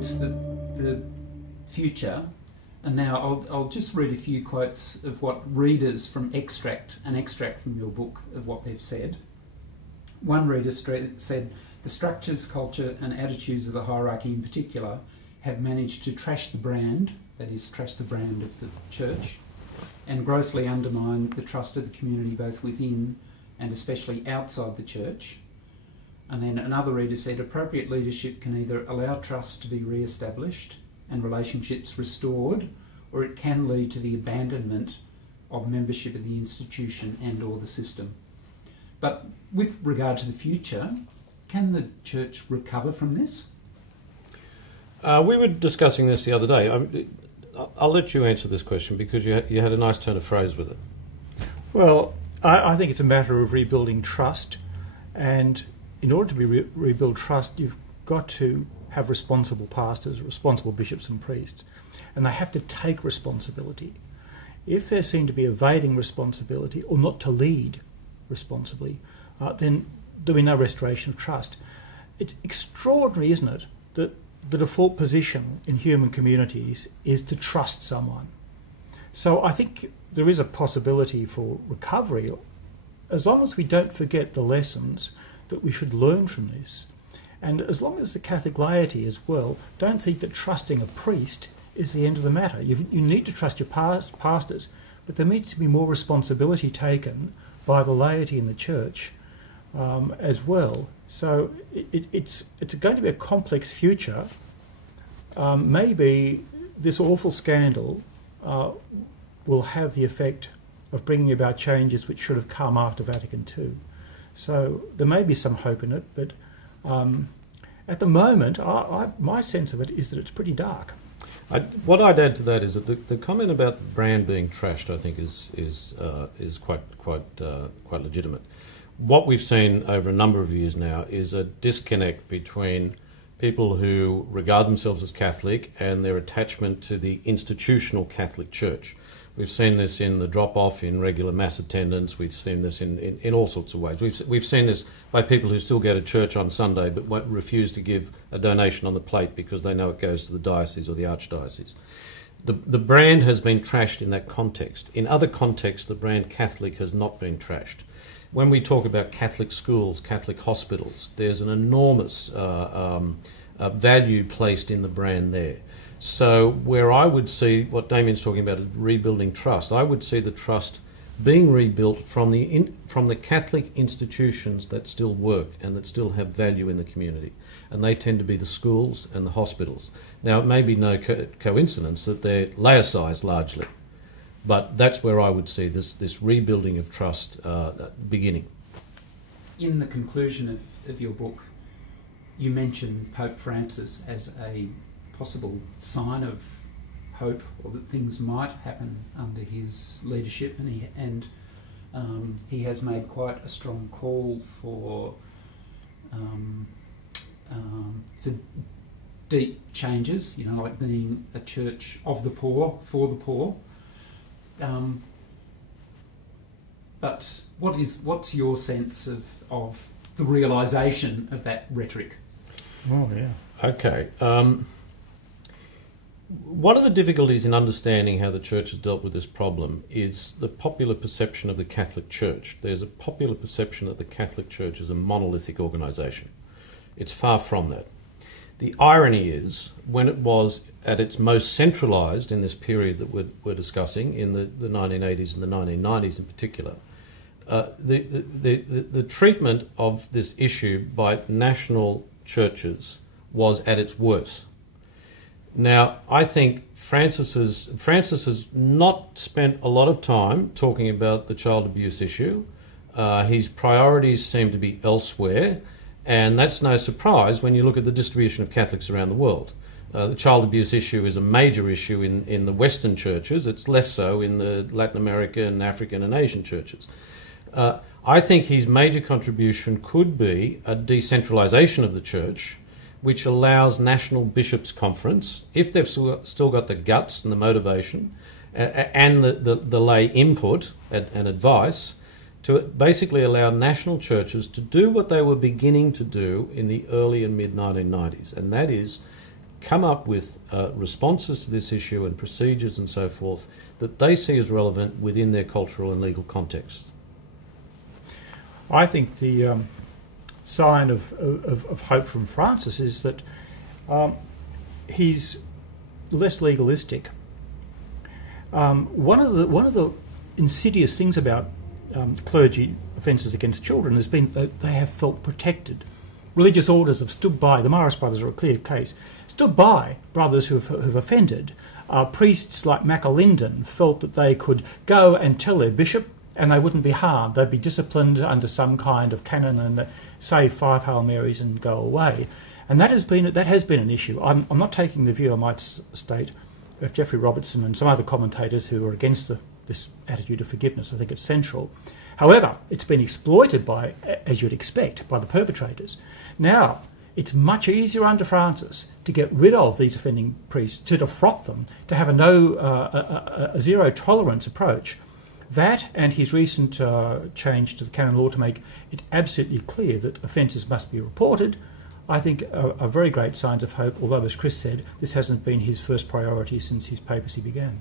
towards the future, and now I'll just read a few quotes of what readers from an extract from your book of what they've said. One reader said, "The structures, culture and attitudes of the hierarchy in particular have managed to trash the brand," that is, trash the brand of the church, "and grossly undermine the trust of the community both within and especially outside the church." And then another reader said, "Appropriate leadership can either allow trust to be re-established and relationships restored, or it can lead to the abandonment of membership of the institution and or the system." But with regard to the future, can the church recover from this? We were discussing this the other day. I'll let you answer this question because you had a nice turn of phrase with it. Well, I think it's a matter of rebuilding trust, and in order to rebuild trust, you've got to have responsible pastors, responsible bishops and priests, and they have to take responsibility. If they seem to be evading responsibility or not to lead responsibly, then there'll be no restoration of trust. It's extraordinary, isn't it, that the default position in human communities is to trust someone. So I think there is a possibility for recovery, as long as we don't forget the lessons that we should learn from this. And as long as the Catholic laity as well don't think that trusting a priest is the end of the matter. You need to trust your pastors, but there needs to be more responsibility taken by the laity in the church as well. So it's going to be a complex future. Maybe this awful scandal will have the effect of bringing about changes which should have come after Vatican II. So there may be some hope in it, but at the moment, my sense of it is that it's pretty dark. What I'd add to that is that the comment about the brand being trashed, I think, is quite legitimate. What we've seen over a number of years now is a disconnect between people who regard themselves as Catholic and their attachment to the institutional Catholic Church. We've seen this in the drop-off in regular mass attendance. We've seen this in all sorts of ways. We've seen this by people who still go to church on Sunday but refuse to give a donation on the plate because they know it goes to the diocese or the archdiocese. The brand has been trashed in that context. In other contexts, the brand Catholic has not been trashed. When we talk about Catholic schools, Catholic hospitals, there's an enormous value placed in the brand there. So where I would see what Damian's talking about, rebuilding trust, I would see the trust being rebuilt from the Catholic institutions that still work and that still have value in the community. And they tend to be the schools and the hospitals. Now, it may be no coincidence that they're laicized largely, but that's where I would see this rebuilding of trust beginning. In the conclusion of your book, you mentioned Pope Francis as a possible sign of hope, or that things might happen under his leadership, and he has made quite a strong call for deep changes, like being a church of the poor, for the poor. But what's your sense of the realisation of that rhetoric? Oh, yeah. Okay. One of the difficulties in understanding how the Church has dealt with this problem is the popular perception of the Catholic Church. There's a popular perception that the Catholic Church is a monolithic organisation. It's far from that. The irony is, when it was at its most centralised in this period that we're discussing, in the 1980s and the 1990s in particular, the treatment of this issue by national churches was at its worst. Now, I think Francis has not spent a lot of time talking about the child abuse issue. His priorities seem to be elsewhere, and that's no surprise when you look at the distribution of Catholics around the world. The child abuse issue is a major issue in the Western churches. It's less so in the Latin American, African and Asian churches. I think his major contribution could be a decentralisation of the church, which allows National Bishops' Conference, if they've still got the guts and the motivation and the lay input and advice, to basically allow national churches to do what they were beginning to do in the early and mid-1990s, and that is come up with responses to this issue and procedures and so forth that they see as relevant within their cultural and legal context. I think the sign of hope from Francis is that he's less legalistic. One of the insidious things about clergy offences against children has been that they have felt protected. Religious orders have stood by, the Morris brothers are a clear case, stood by brothers who've offended. Priests like McGillion felt that they could go and tell their bishop and they wouldn't be harmed. They'd be disciplined under some kind of canon and say 5 Hail Marys and go away. And that has been an issue. I'm not taking the view, I might state, of Geoffrey Robertson and some other commentators who are against this attitude of forgiveness. I think it's central. However, it's been exploited by, as you'd expect, by the perpetrators. Now, it's much easier under Francis to get rid of these offending priests, to defrock them, to have a zero tolerance approach. That and his recent change to the canon law to make it absolutely clear that offences must be reported, I think are very great signs of hope, although, as Chris said, this hasn't been his first priority since his papacy began.